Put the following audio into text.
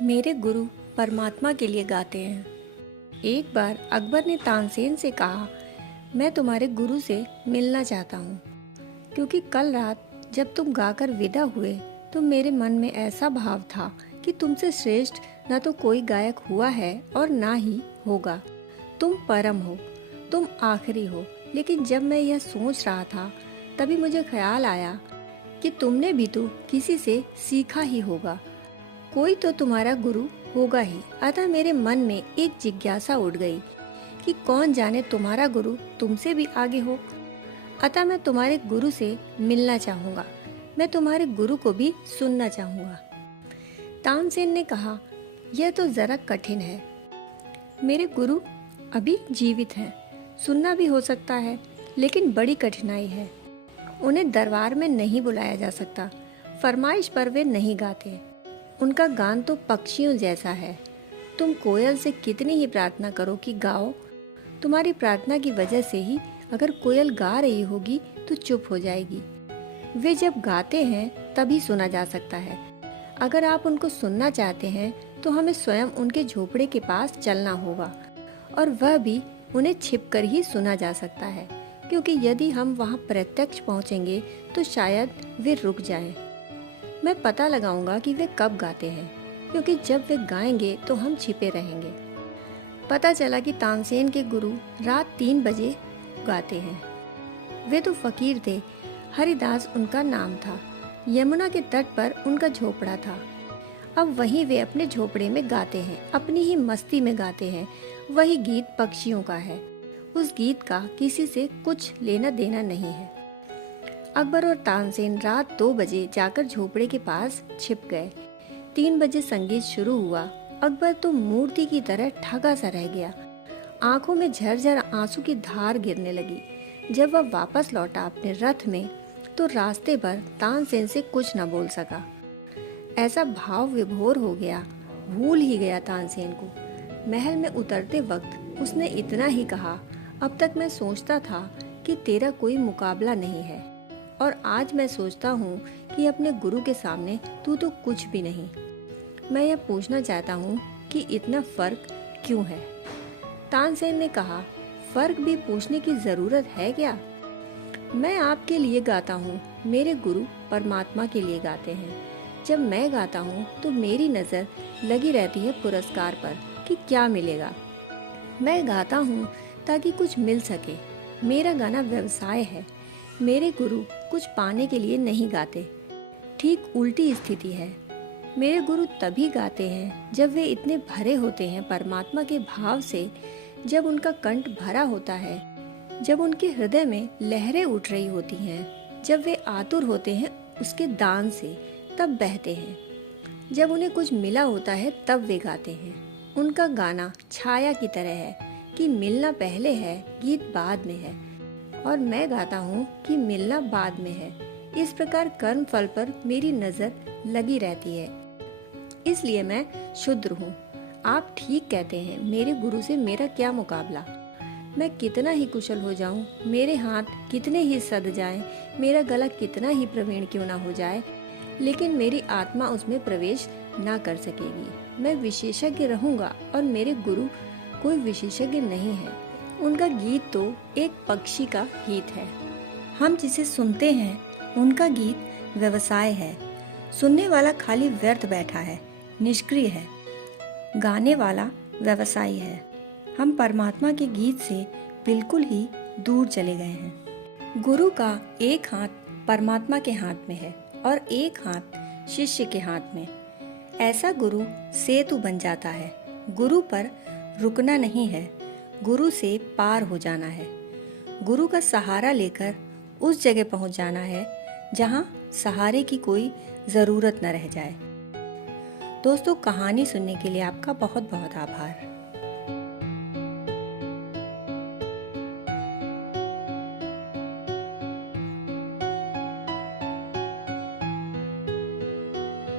मेरे गुरु परमात्मा के लिए गाते हैं। एक बार अकबर ने तानसेन से कहा, मैं तुम्हारे गुरु से मिलना चाहता हूँ, क्योंकि कल रात जब तुम गाकर विदा हुए तो मेरे मन में ऐसा भाव था कि तुमसे श्रेष्ठ न तो कोई गायक हुआ है और ना ही होगा। तुम परम हो, तुम आखिरी हो। लेकिन जब मैं यह सोच रहा था तभी मुझे ख्याल आया कि तुमने भी तो किसी से सीखा ही होगा, कोई तो तुम्हारा गुरु होगा ही। अतः मेरे मन में एक जिज्ञासा उठ गई कि कौन जाने तुम्हारा गुरु तुमसे भी आगे हो। अतः मैं तुम्हारे गुरु से मिलना चाहूँगा, मैं तुम्हारे गुरु को भी सुनना चाहूँगा। तानसेन ने कहा, यह तो जरा कठिन है। मेरे गुरु अभी जीवित हैं, सुनना भी हो सकता है, लेकिन बड़ी कठिनाई है। उन्हें दरबार में नहीं बुलाया जा सकता, फरमाइश पर वे नहीं गाते। उनका गान तो पक्षियों जैसा है। तुम कोयल से कितनी ही प्रार्थना करो कि गाओ, तुम्हारी प्रार्थना की वजह से ही अगर कोयल गा रही होगी तो चुप हो जाएगी। वे जब गाते हैं तभी सुना जा सकता है। अगर आप उनको सुनना चाहते हैं तो हमें स्वयं उनके झोपड़े के पास चलना होगा, और वह भी उन्हें छिपकर ही सुना जा सकता है, क्योंकि यदि हम वहां प्रत्यक्ष पहुंचेंगे तो शायद वे रुक जाएं। मैं पता लगाऊंगा कि वे कब गाते हैं, क्योंकि जब वे गाएंगे तो हम छिपे रहेंगे। पता चला कि तानसेन के गुरु रात 3 बजे गाते हैं। वे तो फकीर थे, हरिदास उनका नाम था। यमुना के तट पर उनका झोपड़ा था। अब वहीं वे अपने झोपड़े में गाते हैं, अपनी ही मस्ती में गाते हैं। वही गीत पक्षियों का है, उस गीत का किसी से कुछ लेना देना नहीं है। अकबर और तानसेन रात 2 बजे जाकर झोपड़े के पास छिप गए। 3 बजे संगीत शुरू हुआ। अकबर तो मूर्ति की तरह ठगा सा रह गया। आंखों में झरझर आंसू की धार गिरने लगी। जब वह वापस लौटा अपने रथ में तो रास्ते पर तानसेन से कुछ न बोल सका। ऐसा भाव विभोर हो गया, भूल ही गया तानसेन को। महल में उतरते वक्त उसने इतना ही कहा, अब तक मैं सोचता था कि तेरा कोई मुकाबला नहीं है, और आज मैं सोचता हूँ कि अपने गुरु के सामने तू तो कुछ भी नहीं। मैं यह पूछना चाहता हूँ कि इतना फर्क क्यों है? तानसेन ने कहा, फर्क भी पूछने की जरूरत है क्या? मैं आपके लिए गाता हूँ, मेरे गुरु परमात्मा के लिए गाते हैं। जब मैं गाता हूँ तो मेरी नज़र लगी रहती है पुरस्कार पर कि क्या मिलेगा। मैं गाता हूँ ताकि कुछ मिल सके। मेरा गाना व्यवसाय है। मेरे गुरु कुछ पाने के लिए नहीं गाते। ठीक उल्टी स्थिति है। मेरे गुरु तभी गाते हैं जब वे इतने भरे होते हैं परमात्मा के भाव से, जब उनका कंठ भरा होता है, जब उनके हृदय में लहरें उठ रही होती हैं, जब वे आतुर होते हैं उसके दान से, तब बहते हैं। जब उन्हें कुछ मिला होता है तब वे गाते हैं। उनका गाना छाया की तरह है कि मिलना पहले है, गीत बाद में है, और मैं गाता हूँ कि मिलना बाद में है। इस प्रकार कर्म फल पर मेरी नजर लगी रहती है, इसलिए मैं शुद्र हूँ। आप ठीक कहते हैं, मेरे गुरु से मेरा क्या मुकाबला। मैं कितना ही कुशल हो जाऊं, मेरे हाथ कितने ही सद जाएं, मेरा गला कितना ही प्रवीण क्यों ना हो जाए, लेकिन मेरी आत्मा उसमें प्रवेश ना कर सकेगी। मैं विशेषज्ञ रहूंगा और मेरे गुरु कोई विशेषज्ञ नहीं है। उनका गीत तो एक पक्षी का गीत है। हम जिसे सुनते हैं उनका गीत व्यवसाय है। सुनने वाला खाली व्यर्थ बैठा है, निष्क्रिय है। गाने वाला व्यवसायी है। हम परमात्मा के गीत से बिल्कुल ही दूर चले गए हैं। गुरु का एक हाथ परमात्मा के हाथ में है और एक हाथ शिष्य के हाथ में। ऐसा गुरु सेतु बन जाता है। गुरु पर रुकना नहीं है, गुरु से पार हो जाना है। गुरु का सहारा लेकर उस जगह पहुंच जाना है जहां सहारे की कोई ज़रूरत न रह जाए। दोस्तों, कहानी सुनने के लिए आपका बहुत बहुत आभार।